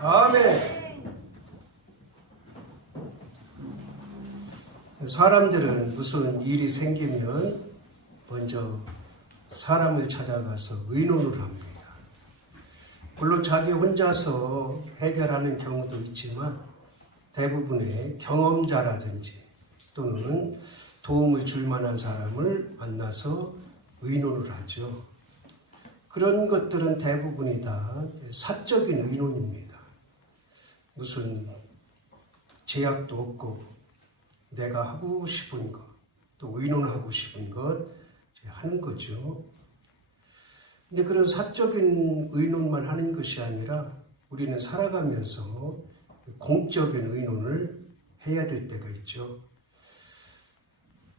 아멘. 사람들은 무슨 일이 생기면 먼저 사람을 찾아가서 의논을 합니다. 물론 자기 혼자서 해결하는 경우도 있지만 대부분의 경험자라든지 또는 도움을 줄 만한 사람을 만나서 의논을 하죠. 그런 것들은 대부분이 다 사적인 의논입니다. 무슨 제약도 없고 내가 하고 싶은 것, 또 의논하고 싶은 것 하는 거죠. 근데 그런 사적인 의논만 하는 것이 아니라 우리는 살아가면서 공적인 의논을 해야 될 때가 있죠.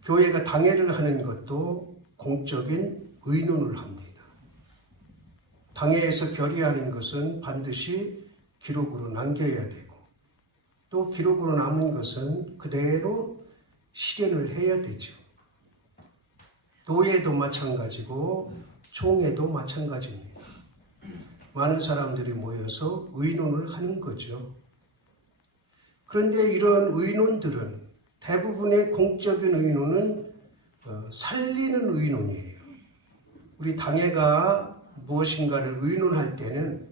교회가 당회를 하는 것도 공적인 의논을 합니다. 당회에서 결의하는 것은 반드시 기록으로 남겨야 되고 또 기록으로 남은 것은 그대로 실현을 해야 되죠. 노예도 마찬가지고 총회도 마찬가지입니다. 많은 사람들이 모여서 의논을 하는 거죠. 그런데 이런 의논들은 대부분의 공적인 의논은 살리는 의논이에요. 우리 당회가 무엇인가를 의논할 때는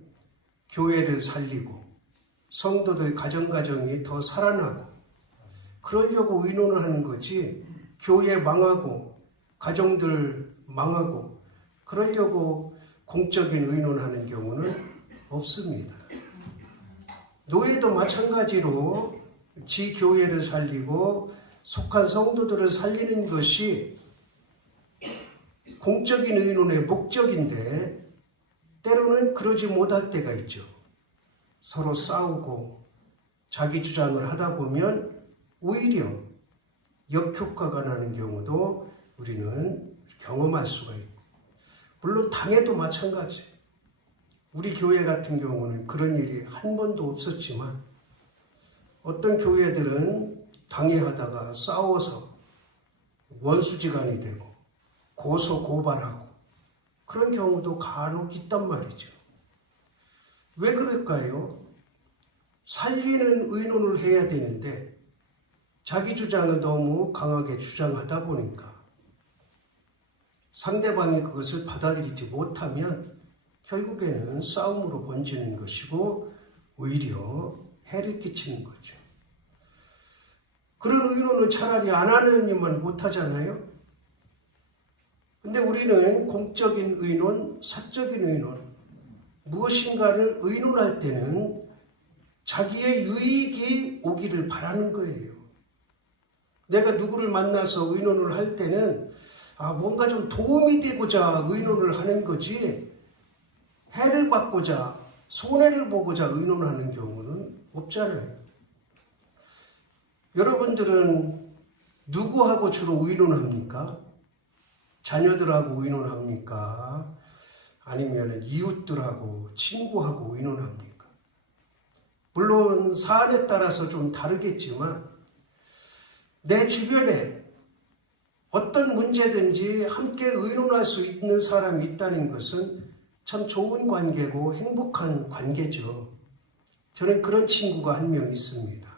교회를 살리고 성도들 가정가정이 더 살아나고 그러려고 의논을 하는 거지 교회 망하고 가정들 망하고 그러려고 공적인 의논하는 경우는 없습니다. 노예도 마찬가지로 지 교회를 살리고 속한 성도들을 살리는 것이 공적인 의논의 목적인데 때로는 그러지 못할 때가 있죠. 서로 싸우고 자기 주장을 하다 보면 오히려 역효과가 나는 경우도 우리는 경험할 수가 있고 물론 당회도 마찬가지. 우리 교회 같은 경우는 그런 일이 한 번도 없었지만 어떤 교회들은 당회하다가 싸워서 원수지간이 되고 고소 고발하고 그런 경우도 간혹 있단 말이죠. 왜 그럴까요? 살리는 의논을 해야 되는데 자기 주장을 너무 강하게 주장하다 보니까 상대방이 그것을 받아들이지 못하면 결국에는 싸움으로 번지는 것이고 오히려 해를 끼치는 거죠. 그런 의논은 차라리 안 하는 일만 못하잖아요. 근데 우리는 공적인 의논, 사적인 의논, 무엇인가를 의논할 때는 자기의 유익이 오기를 바라는 거예요. 내가 누구를 만나서 의논을 할 때는 뭔가 좀 도움이 되고자 의논을 하는 거지 해를 받고자 손해를 보고자 의논하는 경우는 없잖아요. 여러분들은 누구하고 주로 의논합니까? 자녀들하고 의논합니까? 아니면 이웃들하고 친구하고 의논합니까? 물론 사안에 따라서 좀 다르겠지만 내 주변에 어떤 문제든지 함께 의논할 수 있는 사람이 있다는 것은 참 좋은 관계고 행복한 관계죠. 저는 그런 친구가 한 명 있습니다.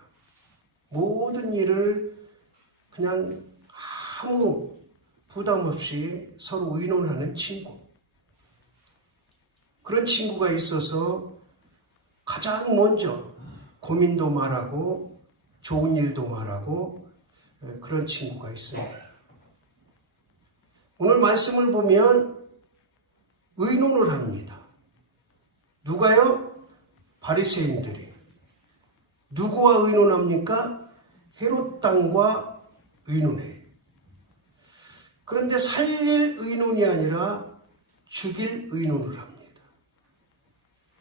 모든 일을 그냥 아무 부담 없이 서로 의논하는 친구. 그런 친구가 있어서 가장 먼저 고민도 말하고 좋은 일도 말하고 그런 친구가 있습니다. 오늘 말씀을 보면 의논을 합니다. 누가요? 바리새인들이. 누구와 의논합니까? 헤롯 당과 의논해요. 그런데 살릴 의논이 아니라 죽일 의논을 합니다.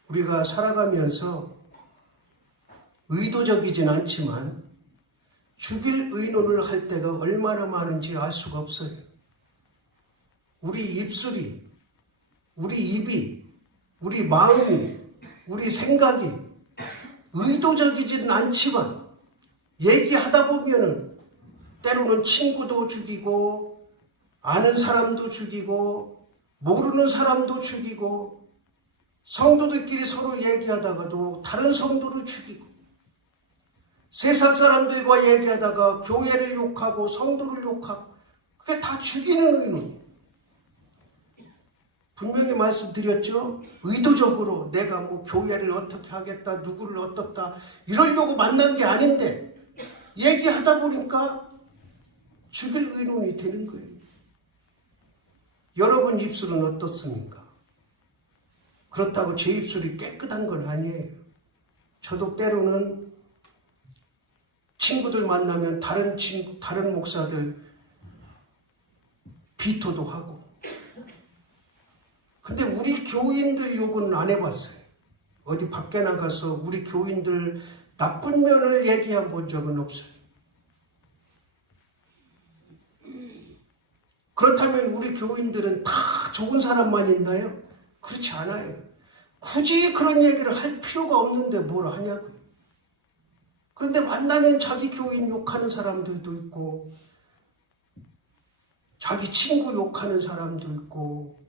우리가 살아가면서 의도적이진 않지만 죽일 의논을 할 때가 얼마나 많은지 알 수가 없어요. 우리 입술이, 우리 입이, 우리 마음이, 우리 생각이 의도적이지는 않지만 얘기하다 보면은 때로는 친구도 죽이고 아는 사람도 죽이고 모르는 사람도 죽이고 성도들끼리 서로 얘기하다가도 다른 성도를 죽이고, 세상 사람들과 얘기하다가 교회를 욕하고 성도를 욕하고, 그게 다 죽이는 의논. 분명히 말씀드렸죠. 의도적으로 내가 뭐 교회를 어떻게 하겠다, 누구를 어떻다 이러려고 만난 게 아닌데 얘기하다 보니까 죽일 의논이 되는 거예요. 여러분 입술은 어떻습니까? 그렇다고 제 입술이 깨끗한 건 아니에요. 저도 때로는 친구들 만나면 다른 목사들 비토도 하고. 근데 우리 교인들 욕은 안 해봤어요. 어디 밖에 나가서 우리 교인들 나쁜 면을 얘기해 본 적은 없어요. 그렇다면 우리 교인들은 다 좋은 사람만 있나요? 그렇지 않아요. 굳이 그런 얘기를 할 필요가 없는데 뭘 하냐고요. 그런데 만나면 자기 교인 욕하는 사람들도 있고, 자기 친구 욕하는 사람도 있고,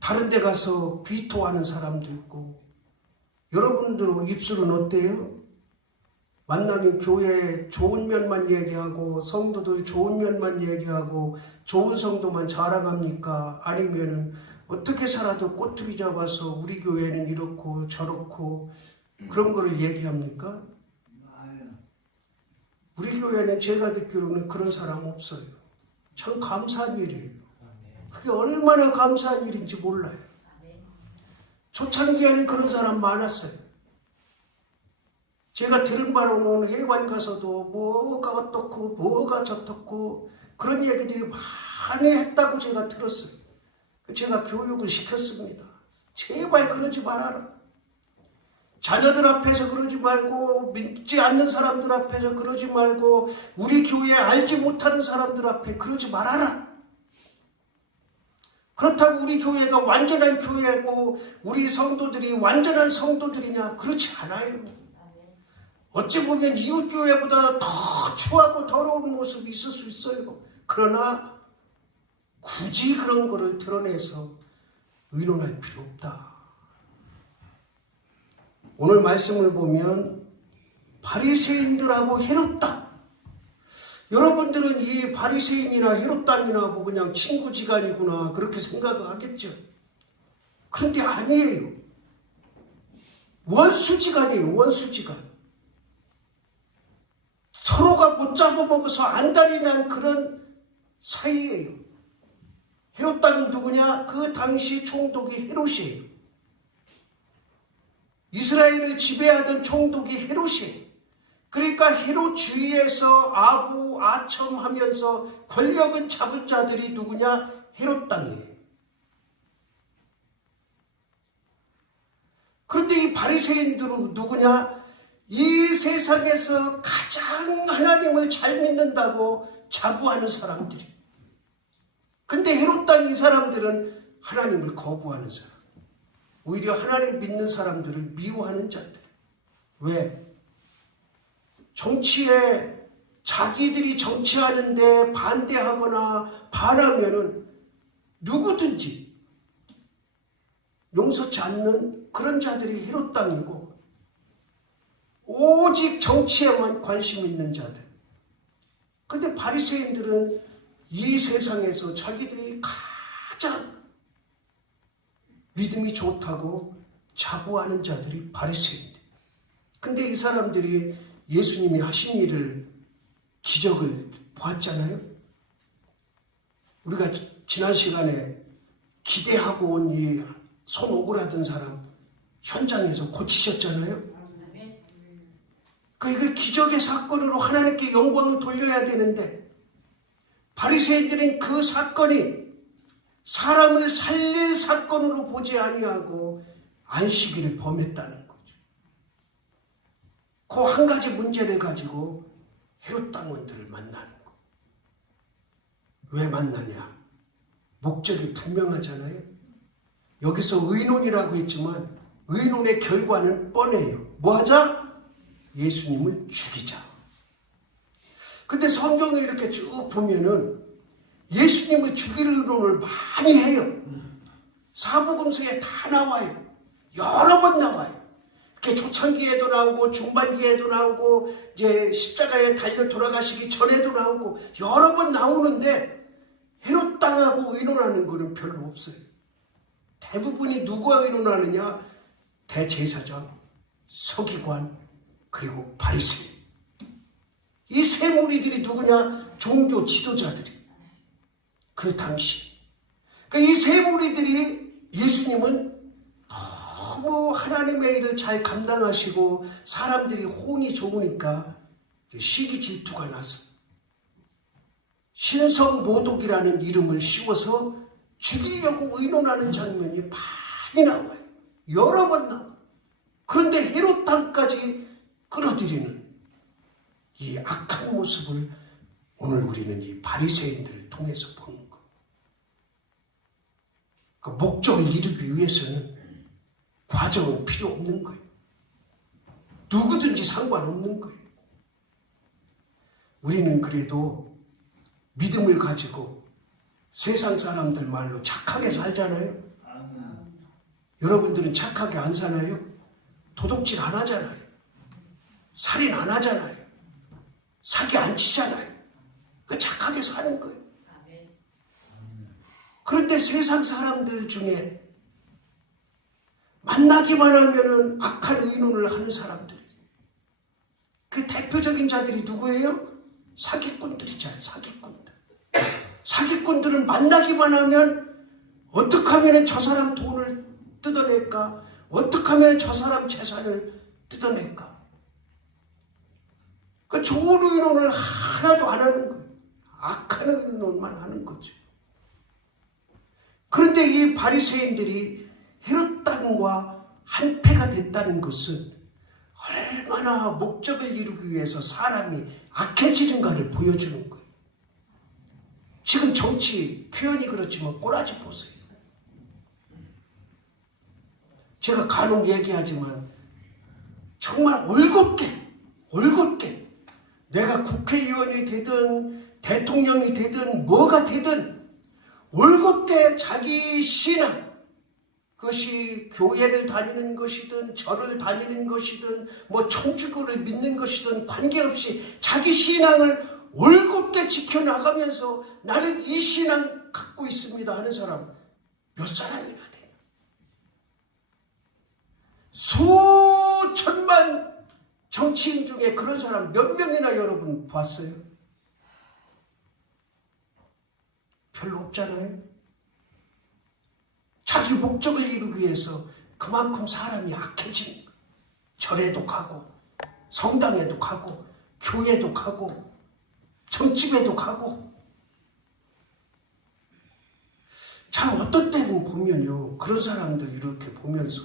다른 데 가서 비토하는 사람도 있고. 여러분들 입술은 어때요? 만나면 교회에 좋은 면만 얘기하고 성도들 좋은 면만 얘기하고 좋은 성도만 자랑합니까? 아니면은 어떻게 살아도 꼬투리 잡아서 우리 교회는 이렇고 저렇고 그런 거를 얘기합니까? 우리 교회는 제가 듣기로는 그런 사람 없어요. 참 감사한 일이에요. 그게 얼마나 감사한 일인지 몰라요. 초창기에는 그런 사람 많았어요. 제가 들은 바로는 해관 가서도 뭐가 어떻고 뭐가 저떻고 그런 얘기들이 많이 했다고 제가 들었어요. 제가 교육을 시켰습니다. 제발 그러지 말아라. 자녀들 앞에서 그러지 말고, 믿지 않는 사람들 앞에서 그러지 말고, 우리 교회 알지 못하는 사람들 앞에 그러지 말아라. 그렇다고 우리 교회가 완전한 교회고 우리 성도들이 완전한 성도들이냐? 그렇지 않아요. 어찌 보면 이웃교회보다 더 추하고 더러운 모습이 있을 수 있어요. 그러나 굳이 그런 거를 드러내서 의논할 필요 없다. 오늘 말씀을 보면 바리새인들하고 헤롯당. 여러분들은 이 바리새인이나 헤롯당이나 뭐 그냥 친구지간이구나 그렇게 생각을 하겠죠. 그런데 아니에요. 원수지간이에요. 원수지간. 서로가 못 잡아먹어서 안달이 난 그런 사이예요. 헤롯당은 누구냐? 그 당시 총독이 헤롯이에요. 이스라엘을 지배하던 총독이 헤롯이에요. 그러니까 헤롯 주위에서 아부아첨하면서 권력을 잡은 자들이 누구냐? 헤롯당이에요. 그런데 이 바리새인들은 누구냐? 이 세상에서 가장 하나님을 잘 믿는다고 자부하는 사람들이. 근데 헤롯당 이 사람들은 하나님을 거부하는 사람. 오히려 하나님 믿는 사람들을 미워하는 자들. 왜? 정치에 자기들이 정치하는데 반대하거나 반하면은 누구든지 용서치 않는 그런 자들이 헤롯당이고, 오직 정치에만 관심 있는 자들. 근데 바리새인들은 이 세상에서 자기들이 가장 믿음이 좋다고 자부하는 자들이 바리새인들. 근데 이 사람들이 예수님이 하신 일을, 기적을 보았잖아요. 우리가 지난 시간에 기대하고 온 이 손 오그라든 사람 현장에서 고치셨잖아요. 이걸 기적의 사건으로 하나님께 영광을 돌려야 되는데, 바리새인들은 그 사건이 사람을 살릴 사건으로 보지 아니하고 안식일을 범했다는 거죠. 그 한 가지 문제를 가지고 헤롯 당원들을 만나는 거. 왜 만나냐? 목적이 분명하잖아요. 여기서 의논이라고 했지만 의논의 결과는 뻔해요. 뭐 하자? 예수님을 죽이자. 근데 성경을 이렇게 쭉 보면은 예수님을 죽일 의논을 많이 해요. 사복음서에 다 나와요. 여러 번 나와요. 이렇게 초창기에도 나오고 중반기에도 나오고 이제 십자가에 달려 돌아가시기 전에도 나오고 여러 번 나오는데 헤롯 땅하고 의논하는 거는 별로 없어요. 대부분이 누구와 의논하느냐? 대제사장, 서기관, 그리고 바리새인. 이 세 무리들이 누구냐? 종교 지도자들이. 그 당시. 그러니까 이 세 무리들이 예수님은 너무 하나님의 일을 잘 감당하시고 사람들이 호응이 좋으니까 시기 질투가 나서 신성모독이라는 이름을 씌워서 죽이려고 의논하는 장면이 많이 나와요. 여러 번 나와요. 그런데 헤롯 땅까지 끌어들이는 이 악한 모습을 오늘 우리는 이 바리새인들을 통해서 보는 거예요. 그 목적을 이루기 위해서는 과정은 필요 없는 거예요. 누구든지 상관없는 거예요. 우리는 그래도 믿음을 가지고 세상 사람들 말로 착하게 살잖아요. 여러분들은 착하게 안 사나요? 도둑질 안 하잖아요. 살인 안 하잖아요. 사기 안 치잖아요. 그 착하게 사는 거예요. 그런데 세상 사람들 중에 만나기만 하면은 악한 의논을 하는 사람들. 그 대표적인 자들이 누구예요? 사기꾼들이잖아요. 사기꾼들. 사기꾼들은 만나기만 하면 어떻게 하면 저 사람 돈을 뜯어낼까? 어떻게 하면 저 사람 재산을 뜯어낼까? 그 좋은 의논을 하나도 안 하는 거예요. 악한 의논만 하는 거죠. 그런데 이 바리새인들이 헤롯 땅과 한패가 됐다는 것은 얼마나 목적을 이루기 위해서 사람이 악해지는가를 보여주는 거예요. 지금 정치 표현이 그렇지만 꼬라지 보세요. 제가 간혹 얘기하지만 정말 올곧게 내가 국회의원이 되든 대통령이 되든 뭐가 되든 올곧게 자기 신앙, 그것이 교회를 다니는 것이든 절을 다니는 것이든 뭐 천주교를 믿는 것이든 관계없이 자기 신앙을 올곧게 지켜나가면서 나는 이 신앙 갖고 있습니다 하는 사람 몇 사람이나 돼요. 수천만 정치인 중에 그런 사람 몇 명이나 여러분 봤어요? 별로 없잖아요. 자기 목적을 이루기 위해서 그만큼 사람이 악해지는 거예요. 절에도 가고 성당에도 가고 교회도 가고 점집에도 가고. 참 어떤 때는 보면요, 그런 사람들 이렇게 보면서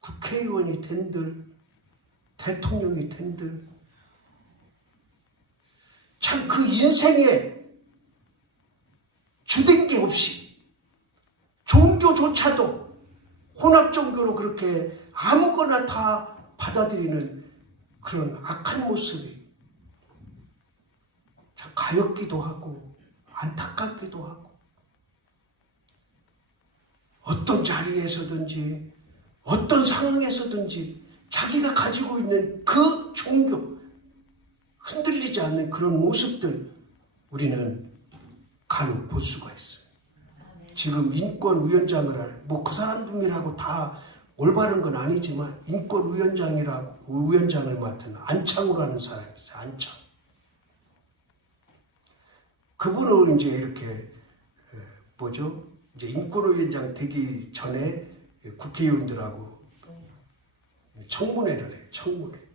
국회의원이 된들 대통령이 된들 참 그 인생에 주된 게 없이 종교조차도 혼합종교로 그렇게 아무거나 다 받아들이는 그런 악한 모습이 참 가엾기도 하고 안타깝기도 하고, 어떤 자리에서든지 어떤 상황에서든지 자기가 가지고 있는 그 종교 흔들리지 않는 그런 모습들 우리는 간혹 볼 수가 있어요. 지금 인권위원장을 뭐 그 사람들이라고 다 올바른 건 아니지만 인권위원장이라고 위원장을 맡은 안창호라는 사람이 있어요. 안창. 그분은 이제 이렇게 이제 인권위원장 되기 전에 국회의원들하고 청문회를 해요. 청문회.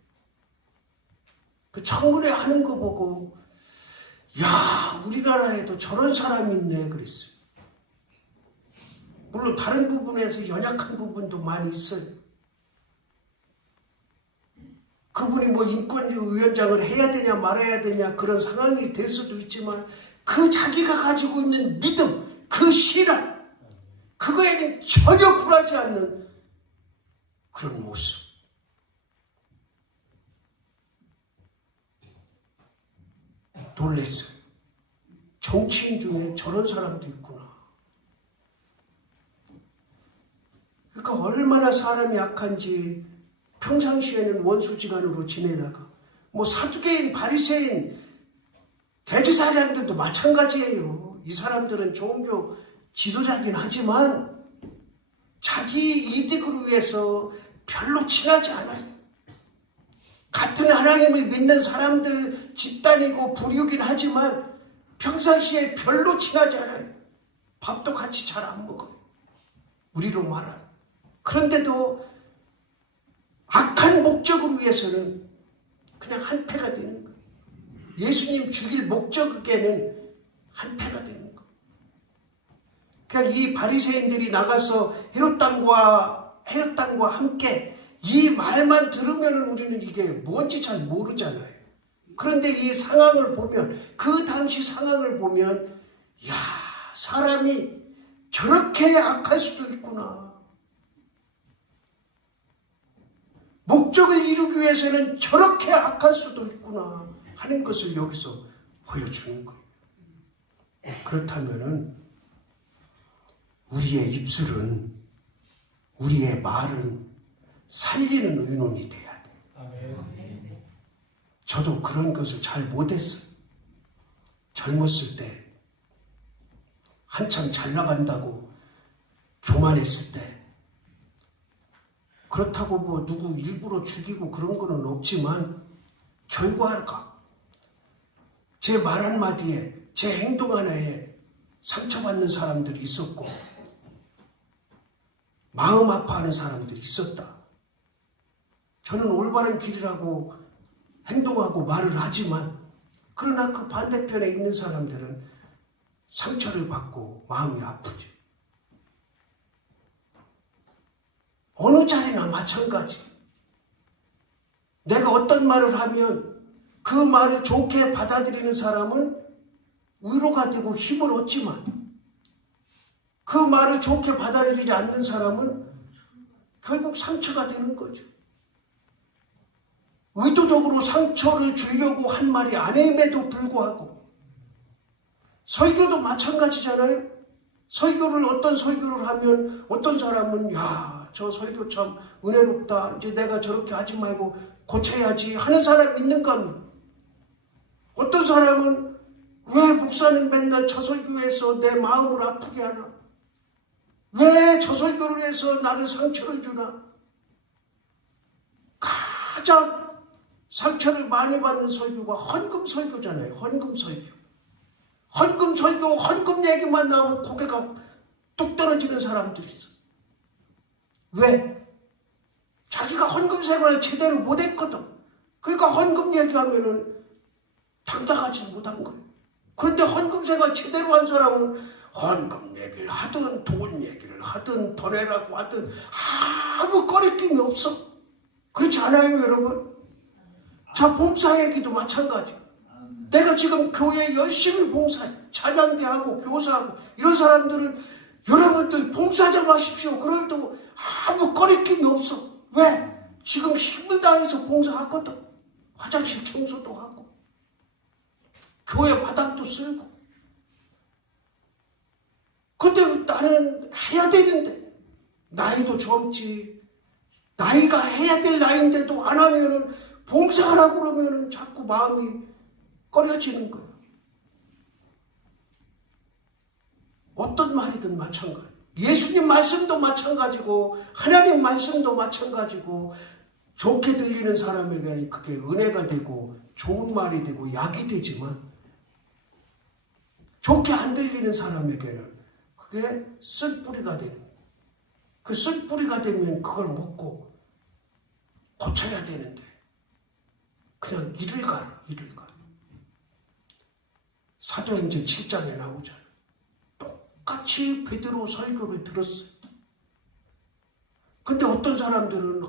그 청문회 하는 거 보고 야, 우리나라에도 저런 사람이 있네 그랬어요. 물론 다른 부분에서 연약한 부분도 많이 있어요. 그분이 뭐 인권위원장을 해야 되냐 말아야 되냐 그런 상황이 될 수도 있지만 그 자기가 가지고 있는 믿음, 그 신앙, 그거에는 전혀 굴하지 않는 그런 모습. 놀랬어요. 정치인 중에 저런 사람도 있구나. 그러니까 얼마나 사람이 약한지 평상시에는 원수지간으로 지내다가 뭐 사두개인, 바리새인, 대제사장들도 마찬가지예요. 이 사람들은 종교 지도자긴 하지만 자기 이득을 위해서 별로 친하지 않아요. 같은 하나님을 믿는 사람들 집단이고 부류긴 하지만 평상시에 별로 친하지 않아요. 밥도 같이 잘 안 먹어요. 우리로 말하는. 그런데도 악한 목적을 위해서는 그냥 한패가 되는 거예요. 예수님 죽일 목적에는 한패가 되는 거예요. 그냥 이 바리새인들이 나가서 헤롯 땅과 함께 이 말만 들으면 우리는 이게 뭔지 잘 모르잖아요. 그런데 이 상황을 보면, 그 당시 상황을 보면, 야, 사람이 저렇게 악할 수도 있구나. 목적을 이루기 위해서는 저렇게 악할 수도 있구나 하는 것을 여기서 보여주는 거예요. 그렇다면은 우리의 입술은, 우리의 말은 살리는 의논이 돼야 돼요. 저도 그런 것을 잘 못했어요. 젊었을 때 한참 잘 나간다고 교만했을 때, 그렇다고 뭐 누구 일부러 죽이고 그런 거는 없지만 결과가 제 말 한마디에, 제 행동 하나에 상처받는 사람들이 있었고 마음 아파하는 사람들이 있었다. 저는 올바른 길이라고 행동하고 말을 하지만, 그러나 그 반대편에 있는 사람들은 상처를 받고 마음이 아프죠. 어느 자리나 마찬가지. 내가 어떤 말을 하면 그 말을 좋게 받아들이는 사람은 위로가 되고 힘을 얻지만, 그 말을 좋게 받아들이지 않는 사람은 결국 상처가 되는 거죠. 의도적으로 상처를 주려고 한 말이 아님에도 불구하고, 설교도 마찬가지잖아요. 설교를, 어떤 설교를 하면 어떤 사람은 야, 저 설교 참 은혜롭다, 이제 내가 저렇게 하지 말고 고쳐야지 하는 사람이 있는 겁니다. 어떤 사람은 왜 목사는 맨날 저 설교에서 내 마음을 아프게 하나? 왜 저 설교를 해서 나를 상처를 주나? 가장 상처를 많이 받는 설교가 헌금 설교잖아요. 헌금 설교. 헌금 설교, 헌금 얘기만 나오면 고개가 뚝 떨어지는 사람들이 있어. 왜? 자기가 헌금 생활을 제대로 못했거든. 그러니까 헌금 얘기하면은 당당하지 못한 거예요. 그런데 헌금 생활 제대로 한 사람은 헌금 얘기를 하든 돈 얘기를 하든 더 내라고 하든 아무 꺼리낌이 없어. 그렇지 않아요, 여러분? 자, 봉사 얘기도 마찬가지. 내가 지금 교회에 열심히 봉사해, 찬양대 하고 교사하고 이런 사람들은 여러분들 봉사 좀 하십시오. 그래도 아무 꺼리낌이 없어. 왜? 지금 힘을 다해서 봉사하거든. 화장실 청소도 하고 교회 바닥도 쓸고. 근데 나는 해야 되는데, 나이도 젊지, 나이가 해야 될 나이인데도 안 하면은, 봉사하라고 그러면은 자꾸 마음이 꺼려지는 거야. 어떤 말이든 마찬가지. 예수님 말씀도 마찬가지고 하나님 말씀도 마찬가지고, 좋게 들리는 사람에게는 그게 은혜가 되고 좋은 말이 되고 약이 되지만, 좋게 안 들리는 사람에게는 그게 쓴뿌리가 되는 거예요. 그 쓴뿌리가 되면 그걸 먹고 고쳐야 되는데 그냥 이를 가라. 사도행전 7장에 나오잖아. 똑같이 베드로 설교를 들었어요. 근데 어떤 사람들은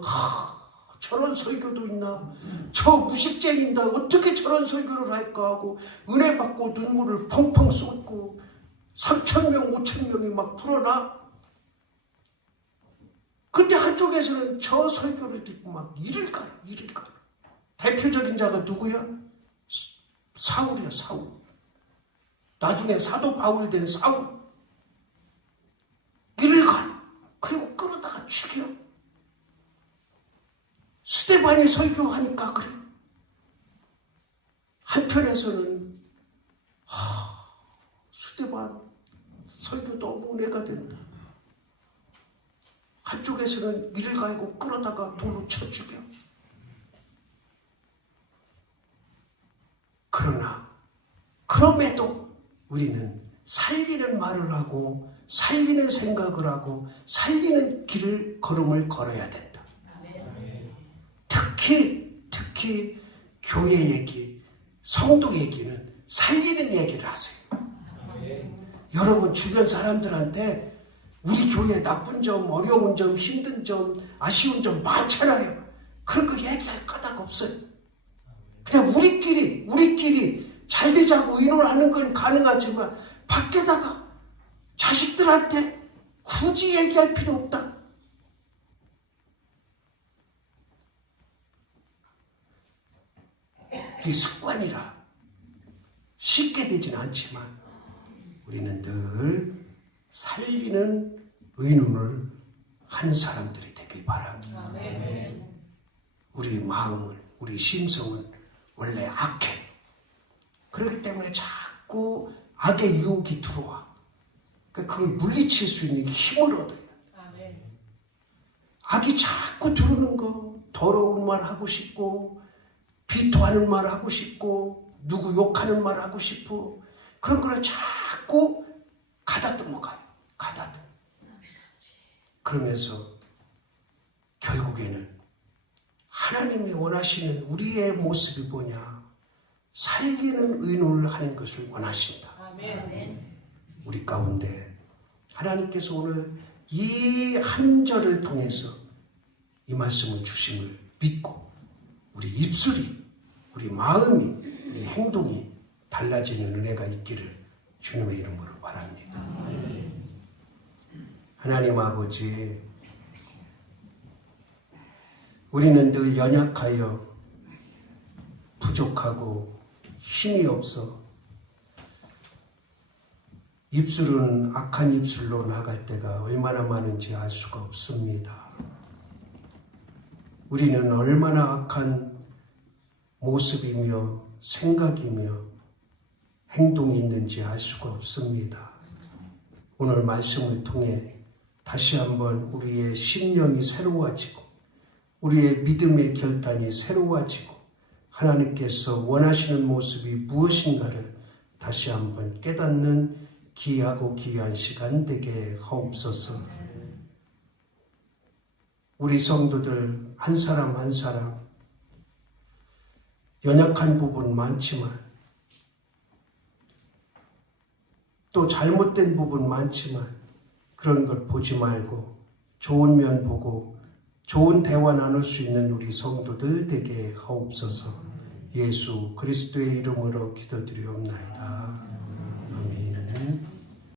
저런 설교도 있나? 저 무식쟁이인데 어떻게 저런 설교를 할까 하고 은혜 받고 눈물을 펑펑 쏟고 3,000명, 5,000명이 막 불어나. 근데 한쪽에서는 저 설교를 듣고 막 이를 가라. 대표적인 자가 누구야? 사울이야, 사울. 나중에 사도 바울 된 사울. 이를 가. 그리고 끌어다가 죽여. 스데반이 설교하니까 그래. 한편에서는 스데반 설교 너무 은혜가 된다. 한쪽에서는 이를 갈고 끌어다가 돌로 쳐 죽여. 그러나 그럼에도 우리는 살리는 말을 하고 살리는 생각을 하고 살리는 길을 걸음을 걸어야 된다. 특히 교회 얘기, 성도 얘기는 살리는 얘기를 하세요. 여러분 주변 사람들한테 우리 교회 나쁜 점, 어려운 점, 힘든 점, 아쉬운 점 많잖아요. 그런 거 얘기할 까닭 없어요. 그냥 우리끼리 잘 되자고 의논하는 건 가능하지만 밖에다가 자식들한테 굳이 얘기할 필요 없다. 이게 습관이라 쉽게 되지는 않지만 우리는 늘 살리는 의논을 하는 사람들이 되길 바랍니다. 우리 마음은, 우리 심성은 원래 악해. 그렇기 때문에 자꾸 악의 유혹이 들어와. 그걸 물리칠 수 있는 힘을 얻어요. 악이 자꾸 들어오는 거, 더러운 말 하고 싶고, 비토하는 말 하고 싶고, 누구 욕하는 말 하고 싶고, 그런 걸 자꾸 가다듬어 가요. 가다듬어. 그러면서 결국에는 하나님이 원하시는 우리의 모습이 뭐냐? 살리는 의논을 하는 것을 원하신다. 우리 가운데 하나님께서 오늘 이 한 절을 통해서 이 말씀을 주심을 믿고 우리 입술이, 우리 마음이, 우리 행동이 달라지는 은혜가 있기를 주님의 이름으로 바랍니다. 하나님 아버지, 우리는 늘 연약하여 부족하고 힘이 없어 입술은 악한 입술로 나갈 때가 얼마나 많은지 알 수가 없습니다. 우리는 얼마나 악한 모습이며 생각이며 행동이 있는지 알 수가 없습니다. 오늘 말씀을 통해 다시 한번 우리의 심령이 새로워지고 우리의 믿음의 결단이 새로워지고 하나님께서 원하시는 모습이 무엇인가를 다시 한번 깨닫는 귀하고 귀한 시간 되게 하옵소서. 우리 성도들 한 사람 한 사람 연약한 부분 많지만 또 잘못된 부분 많지만 그런 것 보지 말고 좋은 면 보고 좋은 대화 나눌 수 있는 우리 성도들 되게 하옵소서. 예수 그리스도의 이름으로 기도드리옵나이다. 아멘.